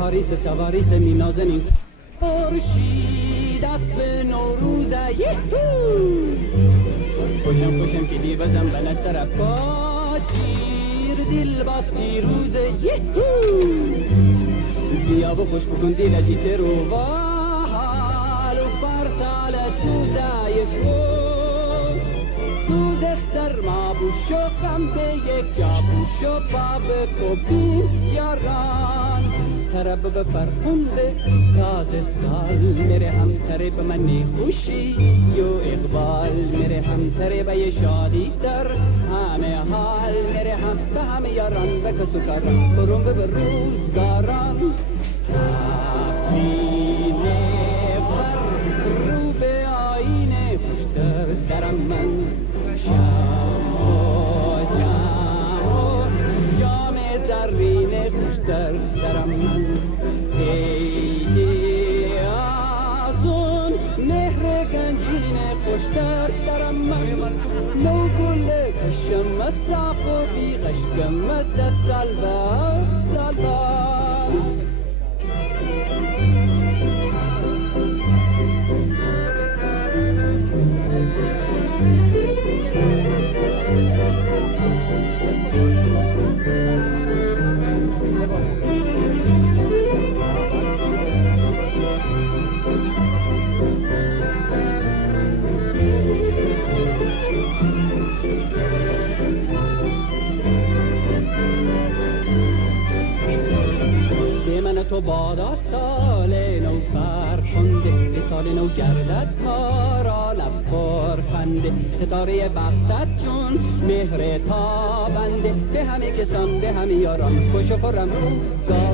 بهاری سواری می نازنین خورشید است به نوروزه یهو خوشم که دیوزم بلد طرف پاچیر دل با پیروزه یهو بیا و خوش بکن دل جیت رو و حال و برسال توزه یهو توزه سرما بوشو قمده یک جا بوشو باب کبین یاران طرب به فرخنده تازه سال میره هم طرب من خوشی و اقبال میره هم طرب یه شادی در همه حال میره هم به همه یاران و کسو کاران برون به روزگاران تفینه بر رو به آینه خوشتر درم من شم و جم و جام زرینه خوشتر درم من دیدی از اون مهر گنجینه خوشتر درم من نو گله کشم صاف و بیغشگم سالبا سالبا تو بادا سال نو فرخنده به سال نو گردد کارا لب خنده ستاره بختت چون مهر تابنده به همه کسان به همه یاران خوش و خرم روزگار